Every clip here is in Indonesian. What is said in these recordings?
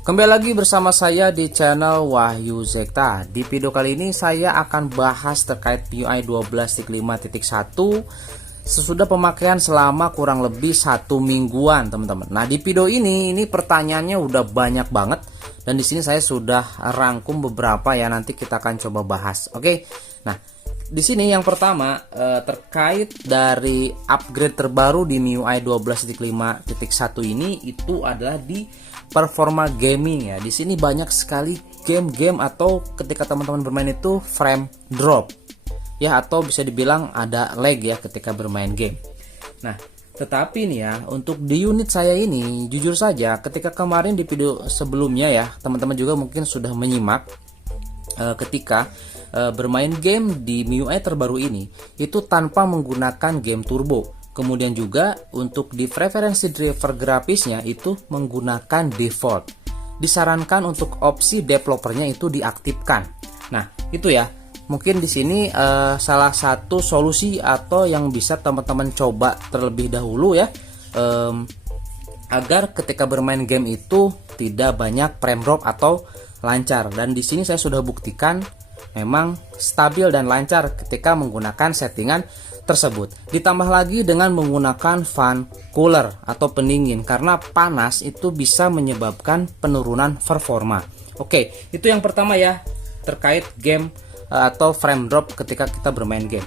Kembali lagi bersama saya di channel Wahyu Zekta. Di video kali ini saya akan bahas terkait MIUI 12.5.1 sesudah pemakaian selama kurang lebih 1 mingguan, teman-teman. Nah, di video ini pertanyaannya udah banyak banget dan di sini saya sudah rangkum beberapa ya, nanti kita akan coba bahas. Oke. Nah, di sini yang pertama terkait dari upgrade terbaru di MIUI 12.5.1 ini itu adalah di performa gaming ya. Di sini banyak sekali game-game atau ketika teman-teman bermain itu frame drop ya, atau bisa dibilang ada lag ya ketika bermain game. Nah, tetapi nih ya, untuk di unit saya ini jujur saja ketika kemarin di video sebelumnya ya, teman-teman juga mungkin sudah menyimak ketika bermain game di MIUI terbaru ini itu tanpa menggunakan game turbo. Kemudian juga untuk di preferensi driver grafisnya itu menggunakan default. Disarankan untuk opsi developernya itu diaktifkan. Nah, itu ya. Mungkin di sini salah satu solusi atau yang bisa teman-teman coba terlebih dahulu ya, agar ketika bermain game itu tidak banyak frame drop atau lancar. Dan di sini saya sudah buktikan memang stabil dan lancar ketika menggunakan settingan tersebut. Ditambah lagi dengan menggunakan fan cooler atau pendingin, karena panas itu bisa menyebabkan penurunan performa. Oke, itu yang pertama ya terkait game atau frame drop ketika kita bermain game.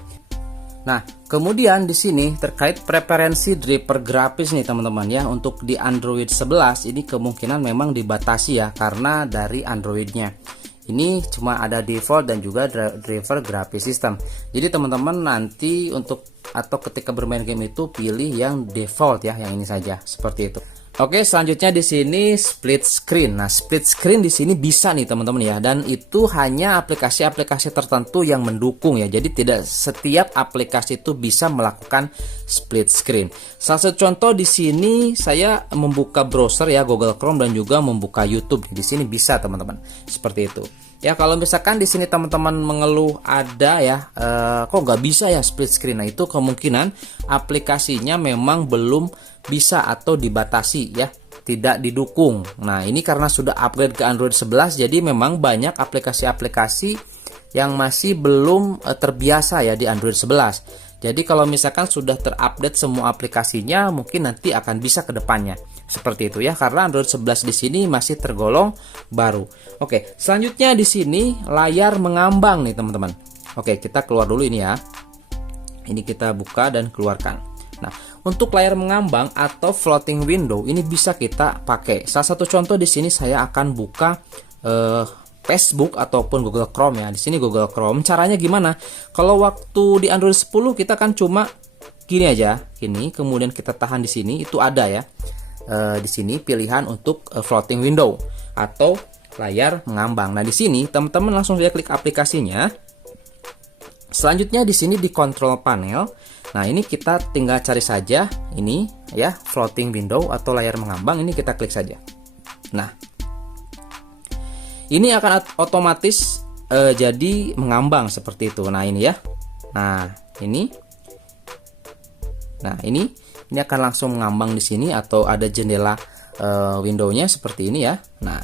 Nah, kemudian di sini terkait preferensi driver grafis nih teman-teman ya, untuk di Android 11 ini kemungkinan memang dibatasi ya karena dari Androidnya. Ini cuma ada default dan juga driver graphics system. Jadi teman-teman nanti untuk atau ketika bermain game itu pilih yang default ya, yang ini saja seperti itu. Oke, selanjutnya di sini split screen. Nah, split screen di sini bisa nih teman-teman ya, dan itu hanya aplikasi-aplikasi tertentu yang mendukung ya. Jadi tidak setiap aplikasi itu bisa melakukan split screen. Salah satu contoh di sini saya membuka browser ya, Google Chrome, dan juga membuka YouTube. Di sini bisa teman-teman. Seperti itu. Ya, kalau misalkan di sini teman-teman mengeluh ada ya, kok nggak bisa ya split screen. Nah, itu kemungkinan aplikasinya memang belum bisa atau dibatasi ya, tidak didukung. Nah, ini karena sudah upgrade ke Android 11, jadi memang banyak aplikasi-aplikasi yang masih belum terbiasa ya di Android 11. Jadi kalau misalkan sudah terupdate semua aplikasinya, mungkin nanti akan bisa ke depannya. Seperti itu ya, karena Android 11 di sini masih tergolong baru. Oke, selanjutnya di sini layar mengambang nih teman-teman. Oke, kita keluar dulu ini ya. Ini kita buka dan keluarkan. Nah, untuk layar mengambang atau floating window ini bisa kita pakai. Salah satu contoh di sini saya akan buka Facebook ataupun Google Chrome ya. Di sini Google Chrome. Caranya gimana? Kalau waktu di Android 10 kita kan cuma gini aja, gini, kemudian kita tahan di sini, itu ada ya. Di sini pilihan untuk floating window atau layar mengambang. Nah, di sini teman-teman langsung saja klik aplikasinya. Selanjutnya di sini di control panel. Nah, ini kita tinggal cari saja ini ya, floating window atau layar mengambang, ini kita klik saja. Nah, ini akan otomatis jadi mengambang seperti itu. Nah, ini ya. Nah, ini. Nah, ini akan langsung mengambang di sini atau ada jendela windownya seperti ini ya. Nah,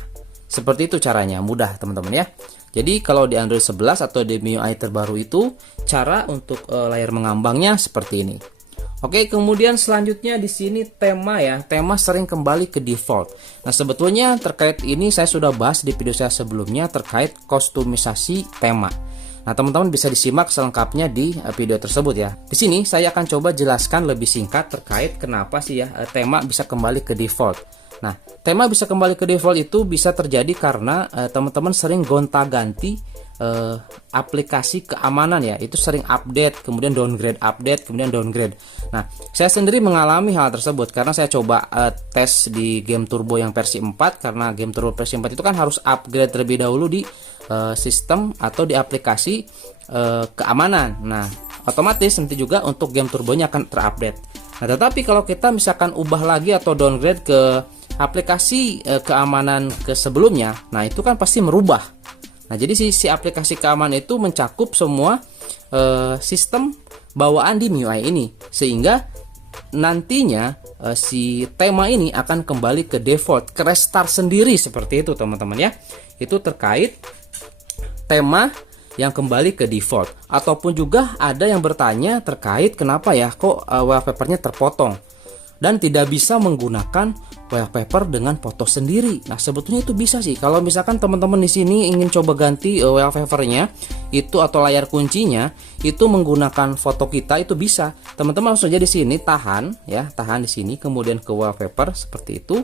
seperti itu caranya, mudah teman-teman ya. Jadi kalau di Android 11 atau di MIUI terbaru itu cara untuk layar mengambangnya seperti ini. Oke, kemudian selanjutnya di sini tema ya. Tema sering kembali ke default. Nah, sebetulnya terkait ini saya sudah bahas di video saya sebelumnya terkait kustomisasi tema. Nah, teman-teman bisa disimak selengkapnya di video tersebut ya. Di sini saya akan coba jelaskan lebih singkat terkait kenapa sih ya tema bisa kembali ke default. Nah, tema bisa kembali ke default itu bisa terjadi karena teman-teman sering gonta-ganti aplikasi keamanan ya. Itu sering update, kemudian downgrade, update, kemudian downgrade. Nah, saya sendiri mengalami hal tersebut karena saya coba tes di game turbo yang versi 4. Karena game turbo versi 4 itu kan harus upgrade terlebih dahulu di sistem atau di aplikasi keamanan. Nah, otomatis nanti juga untuk game turbonya akan terupdate. Nah, tetapi kalau kita misalkan ubah lagi atau downgrade ke aplikasi keamanan ke sebelumnya, nah itu kan pasti merubah. Nah, jadi si aplikasi keamanan itu mencakup semua sistem bawaan di MIUI ini, sehingga nantinya si tema ini akan kembali ke default, ke restart sendiri seperti itu teman-teman ya. Itu terkait tema yang kembali ke default. Ataupun juga ada yang bertanya terkait kenapa ya kok wallpapernya terpotong dan tidak bisa menggunakan wallpaper dengan foto sendiri. Nah, sebetulnya itu bisa sih. Kalau misalkan teman-teman di sini ingin coba ganti wallpapernya itu atau layar kuncinya itu menggunakan foto kita, itu bisa. Teman-teman langsung aja di sini tahan ya, tahan di sini, kemudian ke wallpaper seperti itu.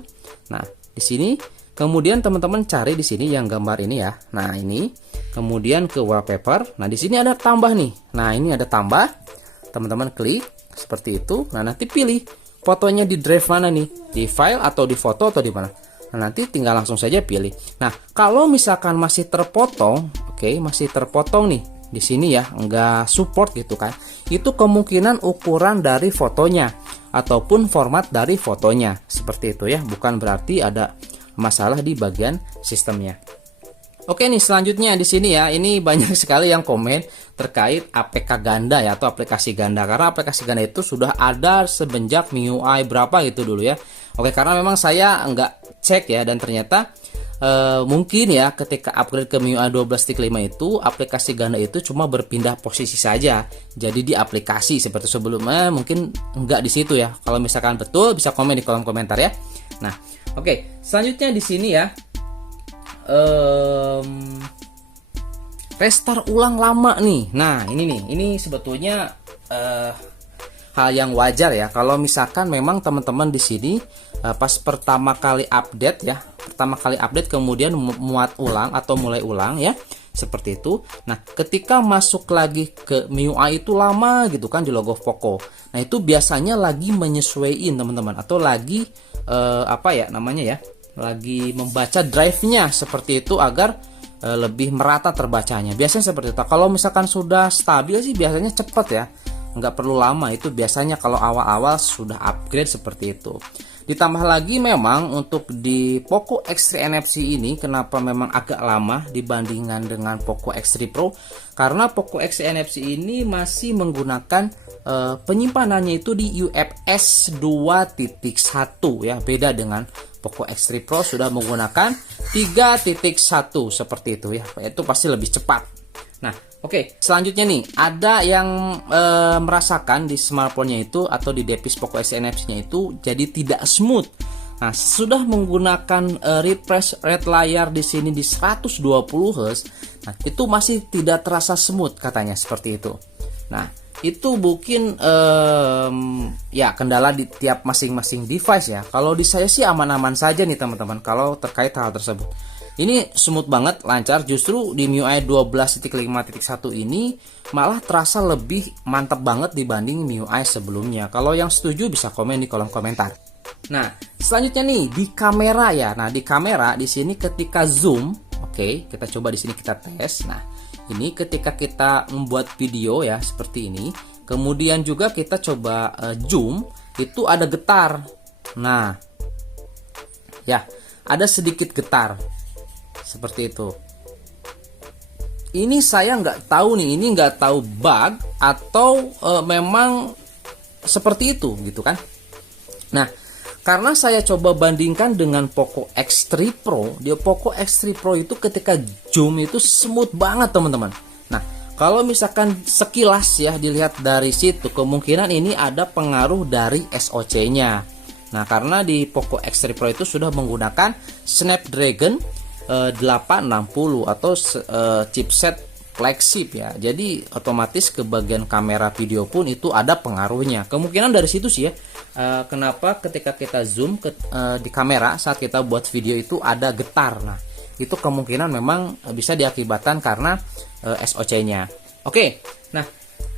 Nah, di sini kemudian teman-teman cari di sini yang gambar ini ya. Nah, ini kemudian ke wallpaper. Nah, di sini ada tambah nih. Nah, ini ada tambah. Teman-teman klik seperti itu. Nah, nanti pilih fotonya di drive mana nih, di file atau di foto atau di mana. Nah, nanti tinggal langsung saja pilih. Nah, kalau misalkan masih terpotong, oke, masih terpotong nih di sini ya, nggak support gitu kan, itu kemungkinan ukuran dari fotonya ataupun format dari fotonya seperti itu ya, bukan berarti ada masalah di bagian sistemnya. Oke nih, selanjutnya di sini ya, ini banyak sekali yang komen terkait APK ganda ya, atau aplikasi ganda, karena aplikasi ganda itu sudah ada semenjak MIUI berapa gitu dulu ya. Oke, karena memang saya nggak cek ya, dan ternyata mungkin ya ketika upgrade ke MIUI 12.5 itu aplikasi ganda itu cuma berpindah posisi saja, jadi di aplikasi seperti sebelumnya mungkin nggak di situ ya. Kalau misalkan betul bisa komen di kolom komentar ya. Nah, oke, selanjutnya di sini ya, restart ulang lama nih. Nah, ini nih, ini sebetulnya hal yang wajar ya. Kalau misalkan memang teman-teman di sini pas pertama kali update ya, kemudian muat ulang atau mulai ulang ya, seperti itu. Nah, ketika masuk lagi ke MIUI itu lama gitu kan di logo Poco. Nah, itu biasanya lagi menyesuaikan teman-teman, atau lagi apa ya namanya ya, lagi membaca drive-nya seperti itu agar lebih merata terbacanya. Biasanya seperti itu. Kalau misalkan sudah stabil sih biasanya cepat ya, nggak perlu lama. Itu biasanya kalau awal-awal sudah upgrade seperti itu. Ditambah lagi memang untuk di Poco X3 NFC ini kenapa memang agak lama dibandingkan dengan Poco X3 Pro, karena Poco X3 NFC ini masih menggunakan penyimpanannya itu di UFS 2.1 ya, beda dengan Poco X3 Pro sudah menggunakan 3.1 seperti itu ya, itu pasti lebih cepat. Nah, oke, selanjutnya nih ada yang merasakan di smartphone-nya itu atau di device Poco X3 NFC-nya itu jadi tidak smooth. Nah, sudah menggunakan refresh rate layar di sini di 120 Hz, nah itu masih tidak terasa smooth katanya seperti itu. Nah, itu mungkin ya kendala di tiap masing-masing device ya. Kalau di saya sih aman-aman saja nih teman-teman kalau terkait hal tersebut. Ini smooth banget, lancar. Justru di MIUI 12.5.1 ini malah terasa lebih mantap banget dibanding MIUI sebelumnya. Kalau yang setuju bisa komen di kolom komentar. Nah, selanjutnya nih di kamera ya. Nah, di kamera di sini ketika zoom, oke, kita coba di sini kita tes. Nah, ini ketika kita membuat video ya seperti ini, kemudian juga kita coba zoom, itu ada getar. Nah, ya ada sedikit getar seperti itu. Ini saya nggak tahu nih, ini nggak tahu bug atau memang seperti itu gitu kan. Nah, karena saya coba bandingkan dengan Poco X3 Pro, di Poco X3 Pro itu ketika zoom itu smooth banget teman-teman. Nah, kalau misalkan sekilas ya dilihat dari situ, kemungkinan ini ada pengaruh dari SoC-nya. Nah, karena di Poco X3 Pro itu sudah menggunakan Snapdragon 860 atau chipset flagship ya. Jadi otomatis ke bagian kamera video pun itu ada pengaruhnya. Kemungkinan dari situ sih ya. Kenapa ketika kita zoom di kamera saat kita buat video itu ada getar. Nah, itu kemungkinan memang bisa diakibatkan karena SoC-nya. Oke. Nah,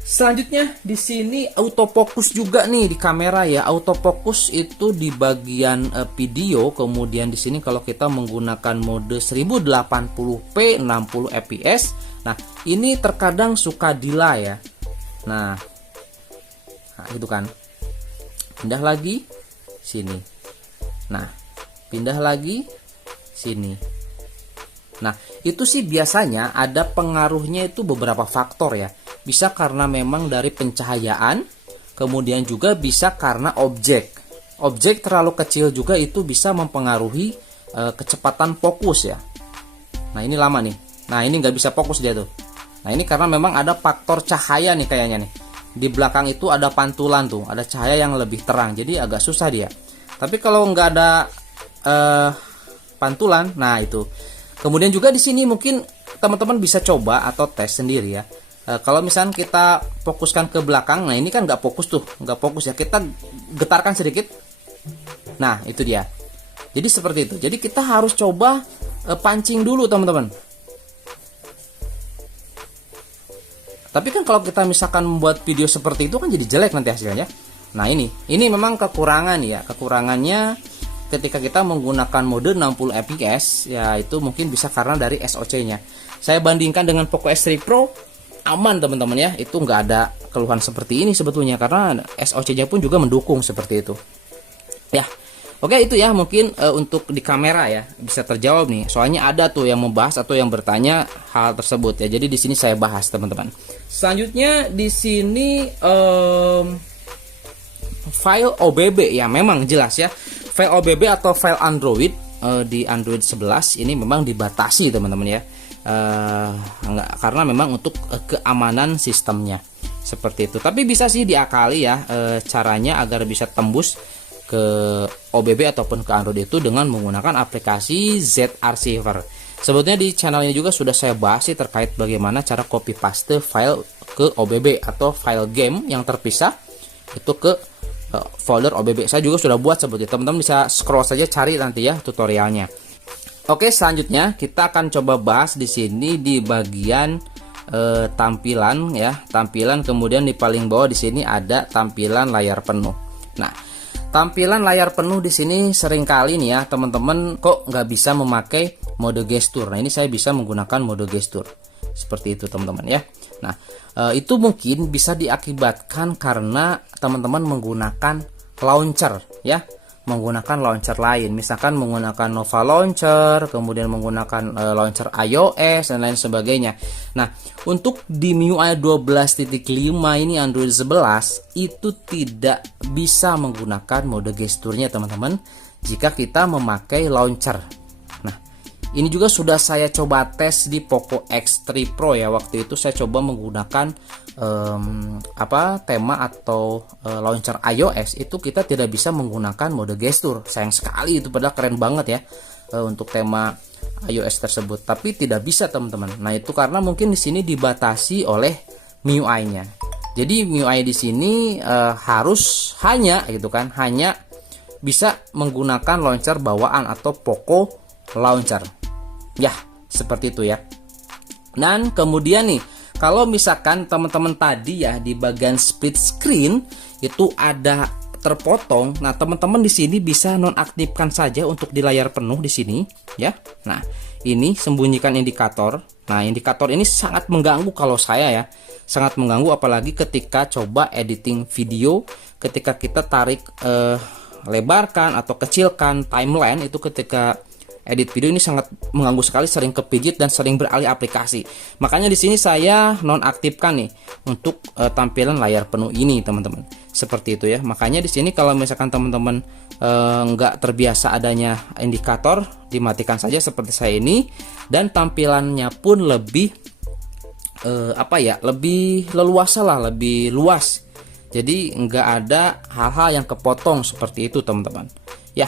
selanjutnya di sini autofocus juga nih di kamera ya. Autofocus itu di bagian video, kemudian di sini kalau kita menggunakan mode 1080p 60 fps. Nah, ini terkadang suka delay ya. Nah, gitu kan. Pindah lagi sini. Nah, pindah lagi sini. Nah, itu sih biasanya ada pengaruhnya itu beberapa faktor ya. Bisa karena memang dari pencahayaan, kemudian juga bisa karena objek. Objek terlalu kecil juga itu bisa mempengaruhi kecepatan fokus ya. Nah ini lama nih. Nah ini nggak bisa fokus dia tuh. Nah ini karena memang ada faktor cahaya nih kayaknya nih. Di belakang itu ada pantulan tuh, ada cahaya yang lebih terang, jadi agak susah dia. Tapi kalau nggak ada pantulan, nah itu. Kemudian juga di sini mungkin teman-teman bisa coba atau tes sendiri ya. Kalau misalnya kita fokuskan ke belakang, nah ini kan nggak fokus tuh, nggak fokus ya. Kita getarkan sedikit. Nah itu dia. Jadi seperti itu. Jadi kita harus coba pancing dulu teman-teman. Tapi kan kalau kita misalkan membuat video seperti itu kan jadi jelek nanti hasilnya. Nah ini memang kekurangan ya. Kekurangannya ketika kita menggunakan mode 60 fps ya, itu mungkin bisa karena dari SoC-nya. Saya bandingkan dengan Poco X3 Pro, aman teman-teman ya. Itu nggak ada keluhan seperti ini sebetulnya karena SoC-nya pun juga mendukung seperti itu. Ya. Oke itu ya mungkin untuk di kamera ya bisa terjawab nih. Soalnya ada tuh yang membahas atau yang bertanya hal tersebut ya. Jadi di sini saya bahas teman-teman. Selanjutnya di sini file OBB ya, memang jelas ya. File OBB atau file Android di Android 11 ini memang dibatasi teman-teman ya. Karena memang untuk keamanan sistemnya seperti itu. Tapi bisa sih diakali ya caranya agar bisa tembus ke OBB ataupun ke Android itu dengan menggunakan aplikasi Z-Archiver. Sebetulnya di channel ini juga sudah saya bahas sih terkait bagaimana cara copy paste file ke OBB atau file game yang terpisah itu ke folder OBB. Saya juga sudah buat sebetulnya. Teman-teman bisa scroll saja cari nanti ya tutorialnya. Oke, selanjutnya kita akan coba bahas di sini di bagian tampilan ya, tampilan, kemudian di paling bawah di sini ada tampilan layar penuh. Nah, tampilan layar penuh di sini seringkali nih ya teman-teman kok nggak bisa memakai mode gestur. Nah ini saya bisa menggunakan mode gestur seperti itu teman-teman ya. Nah itu mungkin bisa diakibatkan karena teman-teman menggunakan launcher ya, menggunakan launcher lain, misalkan menggunakan Nova Launcher, kemudian menggunakan launcher iOS dan lain sebagainya. Nah, untuk di MIUI 12.5 ini Android 11 itu tidak bisa menggunakan mode gesturnya teman-teman jika kita memakai launcher. Nah, ini juga sudah saya coba tes di Poco X3 Pro ya. Waktu itu saya coba menggunakan tema atau launcher iOS, itu kita tidak bisa menggunakan mode gestur. Sayang sekali, itu padahal keren banget ya untuk tema iOS tersebut, tapi tidak bisa teman-teman. Nah itu karena mungkin di sini dibatasi oleh MIUI-nya. Jadi MIUI di sini harus hanya gitu kan, hanya bisa menggunakan launcher bawaan atau Poco Launcher. Ya seperti itu ya. Dan kemudian nih, kalau misalkan teman-teman tadi ya di bagian split screen itu ada terpotong, nah teman-teman di sini bisa nonaktifkan saja untuk di layar penuh di sini ya. Nah ini sembunyikan indikator. Nah indikator ini sangat mengganggu kalau saya ya, sangat mengganggu apalagi ketika coba editing video, ketika kita tarik lebarkan atau kecilkan timeline itu ketika edit video ini sangat mengganggu sekali, sering kepijit dan sering beralih aplikasi. Makanya di sini saya nonaktifkan nih untuk tampilan layar penuh ini teman-teman. Seperti itu ya. Makanya di sini kalau misalkan teman-teman nggak terbiasa adanya indikator, dimatikan saja seperti saya ini, dan tampilannya pun lebih lebih leluasa lah, lebih luas. Jadi nggak ada hal-hal yang kepotong seperti itu teman-teman. Ya.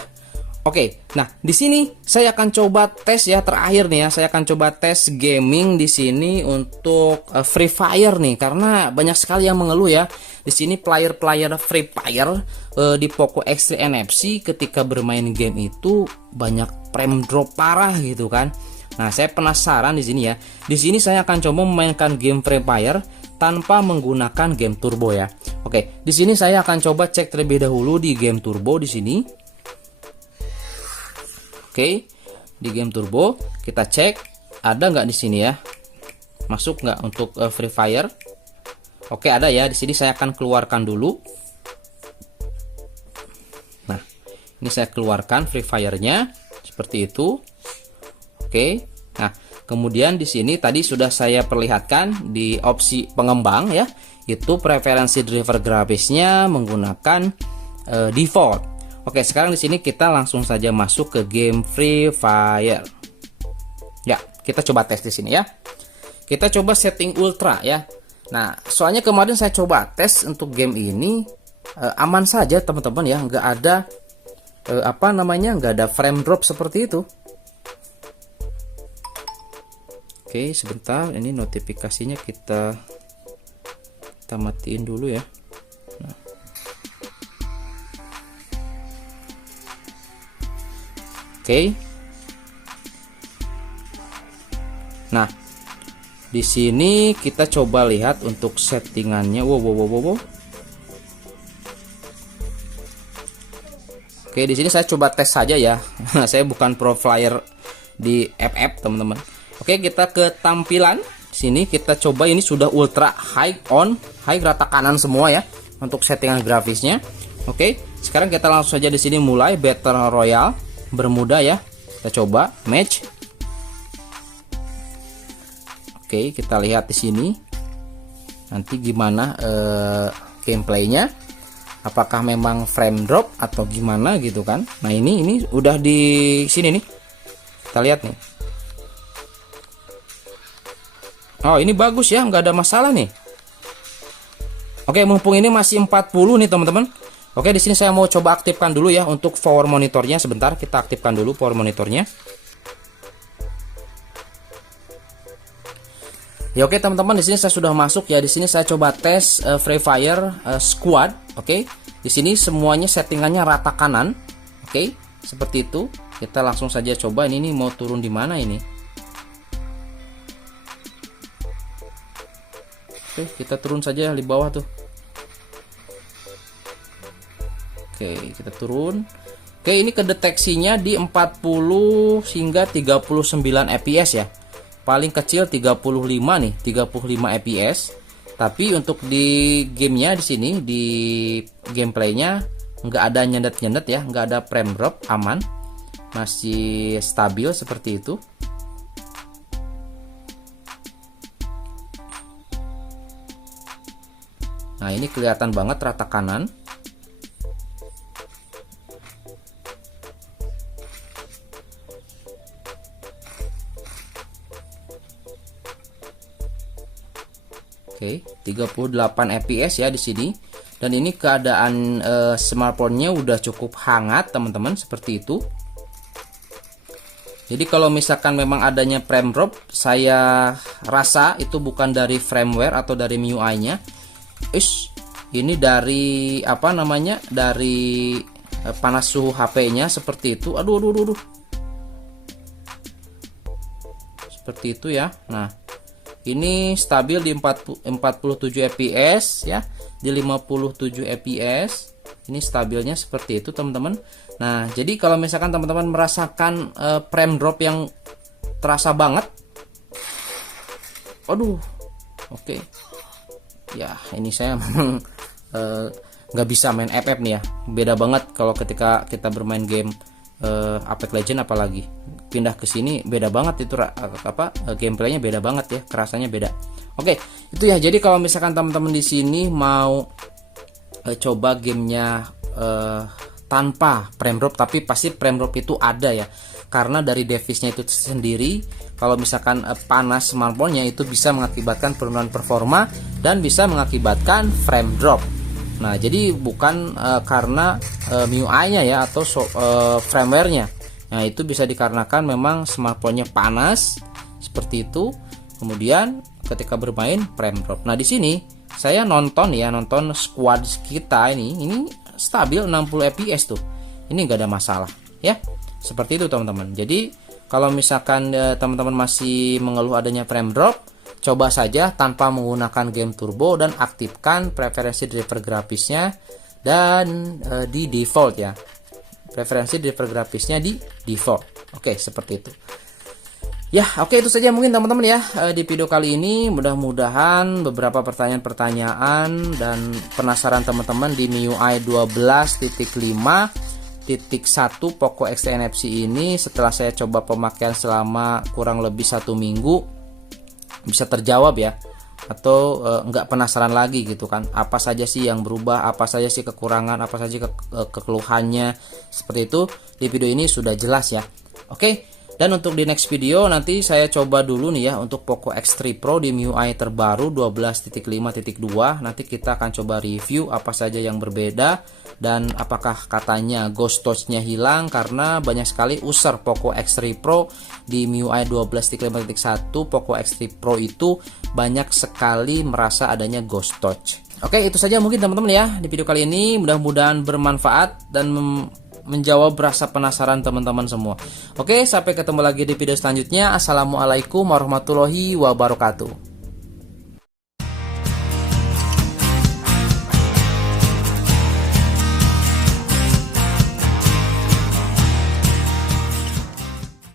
Oke, nah di sini saya akan coba tes ya, terakhir nih ya, saya akan coba tes gaming di sini untuk Free Fire nih, karena banyak sekali yang mengeluh ya. Di sini player Free Fire di Poco X3 NFC ketika bermain game itu banyak frame drop parah gitu kan. Nah, saya penasaran di sini ya. Di sini saya akan coba memainkan game Free Fire tanpa menggunakan game turbo ya. Oke, di sini saya akan coba cek terlebih dahulu di game turbo di sini. Oke, di game turbo kita cek ada nggak di sini ya, masuk nggak untuk Free Fire. Oke, ada ya. Di sini saya akan keluarkan dulu. Nah, ini saya keluarkan Free Fire-nya seperti itu. Oke, nah kemudian di sini tadi sudah saya perlihatkan di opsi pengembang ya. itu preferensi driver grafisnya menggunakan default. Oke, sekarang di sini kita langsung saja masuk ke game Free Fire. Ya, kita coba tes di sini ya. Kita coba setting ultra ya. Nah, soalnya kemarin saya coba tes untuk game ini aman saja teman-teman ya, nggak ada nggak ada frame drop seperti itu. Oke, sebentar, ini notifikasinya kita matiin dulu ya. Nah. Oke. Nah, di sini kita coba lihat untuk settingannya. Wow. Oke, di sini saya coba tes saja ya. Saya bukan pro player di FF, teman-teman. Oke, kita ke tampilan. Sini kita coba, ini sudah ultra high on, high rata kanan semua ya untuk settingan grafisnya. Oke, sekarang kita langsung saja di sini mulai Battle Royale bermuda ya. Kita coba match. Oke, kita lihat di sini nanti gimana gameplaynya. Apakah memang frame drop atau gimana gitu kan? Nah, ini udah di sini nih. Kita lihat nih. Oh, ini bagus ya, nggak ada masalah nih. Oke, mumpung ini masih 40 nih teman-teman. Oke, di sini saya mau coba aktifkan dulu ya untuk power monitornya. Sebentar, kita aktifkan dulu power monitornya. Ya oke teman-teman, di sini saya sudah masuk ya. Di sini saya coba tes Free Fire Squad. Oke, di sini semuanya settingannya rata kanan. Oke, seperti itu. Kita langsung saja coba. Ini mau turun di mana ini? Oke, kita turun saja di bawah tuh. Oke, kita turun. Oke, ini kedeteksinya di 40 hingga 39 fps ya. Paling kecil 35 nih, 35 fps. Tapi untuk di gamenya di sini, di gameplaynya nggak ada nyendet-nyendet ya, nggak ada frame drop, aman, masih stabil seperti itu. Nah, ini kelihatan banget rata kanan. Oke, 38 fps ya di sini. Dan ini keadaan smartphone-nya udah cukup hangat, teman-teman, seperti itu. Jadi kalau misalkan memang adanya frame drop, saya rasa itu bukan dari firmware atau dari MIUI-nya. Ini dari dari panas suhu HP-nya seperti itu. Aduh. Seperti itu ya. Nah, ini stabil di 47 fps ya, di 57 fps. Ini stabilnya seperti itu, teman-teman. Nah, jadi kalau misalkan teman-teman merasakan frame drop yang terasa banget, oke. Ya, ini saya memang nggak bisa main FF nih ya. Beda banget kalau ketika kita bermain game Apex Legends, apalagi pindah ke sini beda banget itu gameplaynya beda banget ya, kerasanya beda. Oke, itu ya. Jadi kalau misalkan teman-teman di sini mau coba gamenya tanpa frame drop, tapi pasti frame drop itu ada ya, karena dari device-nya itu sendiri. Kalau misalkan panas smartphone-nya itu bisa mengakibatkan penurunan performa dan bisa mengakibatkan frame drop. Nah, jadi bukan karena MIUI-nya ya atau firmware-nya. Nah, itu bisa dikarenakan memang smartphone-nya panas seperti itu. Kemudian ketika bermain frame drop. Nah, di sini saya nonton squad kita ini stabil 60 fps tuh. Ini nggak ada masalah ya. Seperti itu, teman-teman. Jadi kalau misalkan teman-teman masih mengeluh adanya frame drop, coba saja tanpa menggunakan game turbo dan aktifkan preferensi driver grafisnya dan di default ya. Preferensi driver grafisnya di default. Oke, seperti itu. Ya, oke, itu saja mungkin teman-teman ya di video kali ini. Mudah-mudahan beberapa pertanyaan-pertanyaan dan penasaran teman-teman di MIUI 12.5.1 Poco X3 NFC ini, setelah saya coba pemakaian selama kurang lebih 1 minggu, bisa terjawab ya. atau nggak penasaran lagi gitu kan, apa saja sih yang berubah, apa saja sih kekurangan, apa saja kekeluhannya, seperti itu di video ini sudah jelas ya. Oke, dan untuk di next video nanti saya coba dulu nih ya untuk Poco X3 Pro di MIUI terbaru 12.5.2. Nanti kita akan coba review apa saja yang berbeda dan apakah katanya ghost touch-nya hilang, karena banyak sekali user Poco X3 Pro di MIUI 12.5.1 Poco X3 Pro itu banyak sekali merasa adanya ghost touch. Oke, itu saja mungkin teman-teman ya di video kali ini, mudah-mudahan bermanfaat dan menjawab rasa penasaran teman-teman semua. Oke, sampai ketemu lagi di video selanjutnya. Assalamualaikum warahmatullahi wabarakatuh.